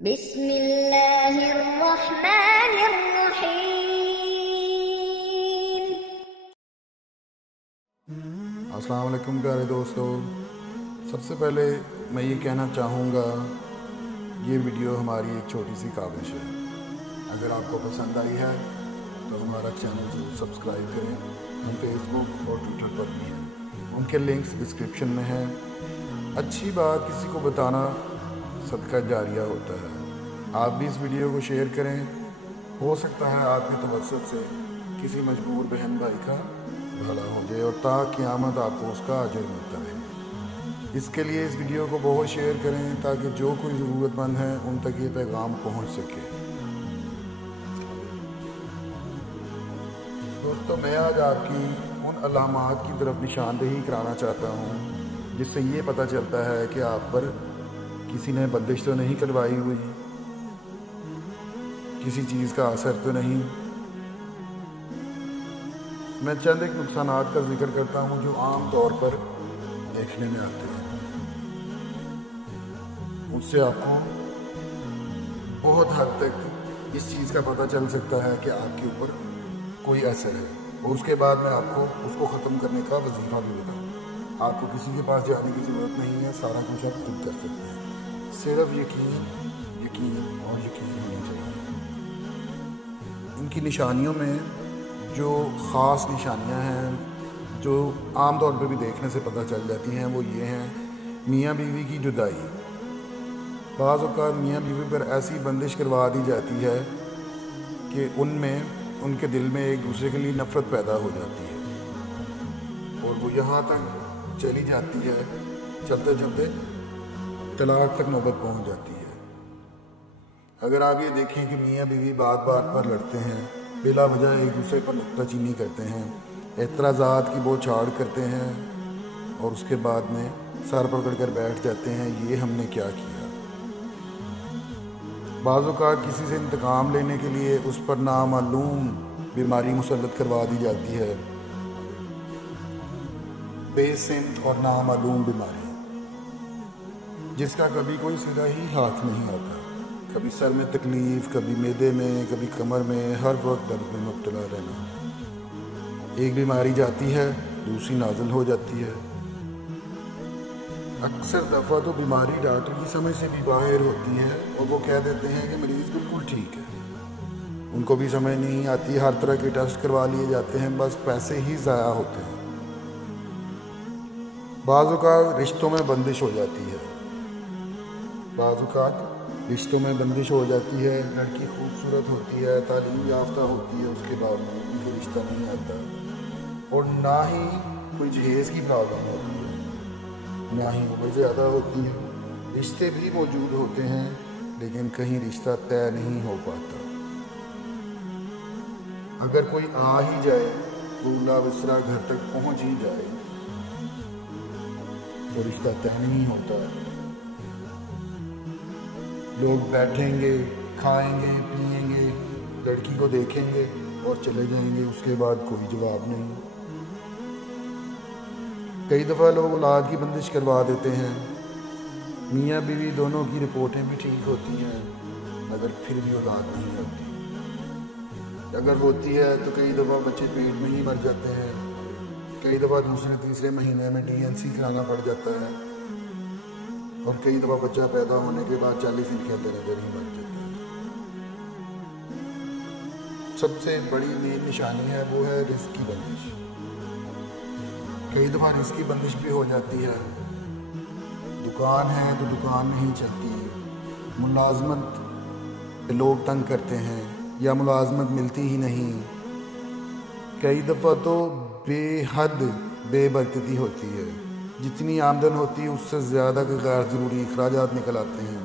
بسم اللہ الرحمن الرحیم۔ السلام علیکم پیارے دوستو، سب سے پہلے میں یہ کہنا چاہوں گا یہ ویڈیو ہماری ایک چھوٹی سی کاوش ہے۔ اگر آپ کو پسند آئی ہے تو ہمارا چینل ضرور سبسکرائب کریں۔ ہم فیس بک اور ٹویٹر پر بھی ہیں، ان کے لنکس ڈسکرپشن میں ہیں۔ اچھی بات کسی کو بتانا صدقہ جاریہ ہوتا ہے۔ آپ بھی اس ویڈیو کو شیئر کریں، ہو سکتا ہے آپ کی توسط سے کسی مجبور بہن بھائی کا بھلا ہو جائے اور تا قیامت آپ کو اس کا اجر ملتا رہے۔ اس کے لیے اس ویڈیو کو بہت شیئر کریں تاکہ جو کوئی ضرورت مند ہیں ان تک یہ پیغام پہنچ سکے۔ دوستو، میں آج آپ کی ان علامات کی طرف نشاندہی کرانا چاہتا ہوں جس سے یہ پتہ چلتا ہے کہ آپ پر کسی نے بندش تو نہیں کروائی ہوئی، کسی چیز کا اثر تو نہیں۔ میں چند ایک نقصانات کا ذکر کرتا ہوں جو عام طور پر دیکھنے میں آتے ہیں۔ اس سے آپ کو بہت حد تک اس چیز کا پتہ چل سکتا ہے کہ آپ کے اوپر کوئی اثر ہے، اور اس کے بعد میں آپ کو اس کو ختم کرنے کا وظیفہ بھی بتاؤں۔ آپ کو کسی کے پاس جانے کی ضرورت نہیں ہے، سارا کچھ آپ خود کر سکتے ہیں۔ صرف یقین اور یقین ہونی چاہیے۔ ان کی نشانیوں میں جو خاص نشانیاں ہیں جو عام طور پہ بھی دیکھنے سے پتہ چل جاتی ہیں وہ یہ ہیں: میاں بیوی کی جدائی۔ بعض اوقات میاں بیوی پر ایسی بندش کروا دی جاتی ہے کہ ان کے دل میں ایک دوسرے کے لیے نفرت پیدا ہو جاتی ہے، اور وہ یہاں تک چلی جاتی ہے، چلتے چلتے طلاق تک نوبت پہنچ جاتی ہے۔ اگر آپ یہ دیکھیں کہ میاں بیوی بات بات پر لڑتے ہیں، بلا وجہ ایک دوسرے پر نکتہ چینی کرتے ہیں، اعتراضات کی بہت چھاڑ کرتے ہیں، اور اس کے بعد میں سر پکڑ کر بیٹھ جاتے ہیں یہ ہم نے کیا کیا۔ بعض اوقات کسی سے انتقام لینے کے لیے اس پر نامعلوم بیماری مسلط کروا دی جاتی ہے، بے سمت اور نامعلوم بیماری جس کا کبھی کوئی سرا ہی ہاتھ نہیں آتا۔ کبھی سر میں تکلیف، کبھی معدے میں، کبھی کمر میں، ہر وقت درد میں مبتلا رہنا۔ ایک بیماری جاتی ہے، دوسری نازل ہو جاتی ہے۔ اکثر دفعہ تو بیماری ڈاکٹر کی سمجھ سے بھی باہر ہوتی ہے، اور وہ کہہ دیتے ہیں کہ مریض بالکل ٹھیک ہے۔ ان کو بھی سمجھ نہیں آتی، ہر طرح کے ٹیسٹ کروا لیے جاتے ہیں، بس پیسے ہی ضائع ہوتے ہیں۔ بعض اوقات رشتوں میں بندش ہو جاتی ہے، لڑکی خوبصورت ہوتی ہے، تعلیم یافتہ ہوتی ہے، اس کے بعد ان کو رشتہ نہیں آتا، اور نہ ہی کوئی جہیز کی پرابلم ہوتی ہے، نہ ہی عمر زیادہ ہوتی ہے۔ رشتے بھی موجود ہوتے ہیں لیکن کہیں رشتہ طے نہیں ہو پاتا۔ اگر کوئی آ ہی جائے، بولا بسرا گھر تک پہنچ ہی جائے تو رشتہ طے نہیں ہوتا۔ لوگ بیٹھیں گے، کھائیں گے، پئیں گے، لڑکی کو دیکھیں گے اور چلے جائیں گے، اس کے بعد کوئی جواب نہیں۔ کئی دفعہ لوگ اولاد کی بندش کروا دیتے ہیں۔ میاں بیوی دونوں کی رپورٹیں بھی ٹھیک ہوتی ہیں مگر پھر بھی اولاد نہیں ہوتی۔ اگر ہوتی ہے تو کئی دفعہ بچے پیٹ میں ہی مر جاتے ہیں، کئی دفعہ دوسرے تیسرے مہینے میں DNC کرانا پڑ جاتا ہے، اور کئی دفعہ بچہ پیدا ہونے کے بعد 40 دن کے اندر ہی مر جاتا ہے۔ سب سے بڑی مین نشانی ہے وہ ہے رزق کی بندش۔ کئی دفعہ رزق کی بندش بھی ہو جاتی ہے۔ دکان ہے تو دکان نہیں چلتی، ملازمت پہ لوگ تنگ کرتے ہیں یا ملازمت ملتی ہی نہیں۔ کئی دفعہ تو بے حد بے برکتی ہوتی ہے، جتنی آمدن ہوتی ہے اس سے زیادہ کے غیر ضروری اخراجات نکل آتے ہیں۔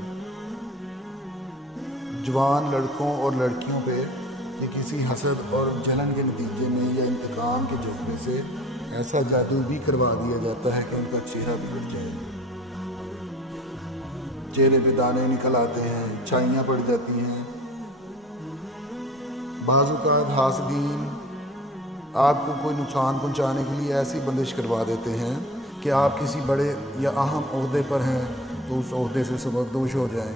جوان لڑکوں اور لڑکیوں پہ یہ کسی حسد اور جلن کے نتیجے میں یا انتقام کے جذبے سے ایسا جادو بھی کروا دیا جاتا ہے کہ ان کا چہرہ بگڑ جائے، چہرے پہ دانے نکل آتے ہیں، چھائیاں پڑ جاتی ہیں۔ بعض اوقات حاسدین آپ کو کوئی نقصان پہنچانے کے لیے ایسی بندش کروا دیتے ہیں کہ آپ کسی بڑے یا اہم عہدے پر ہیں تو اس عہدے سے سبکدوش ہو جائیں۔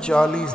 40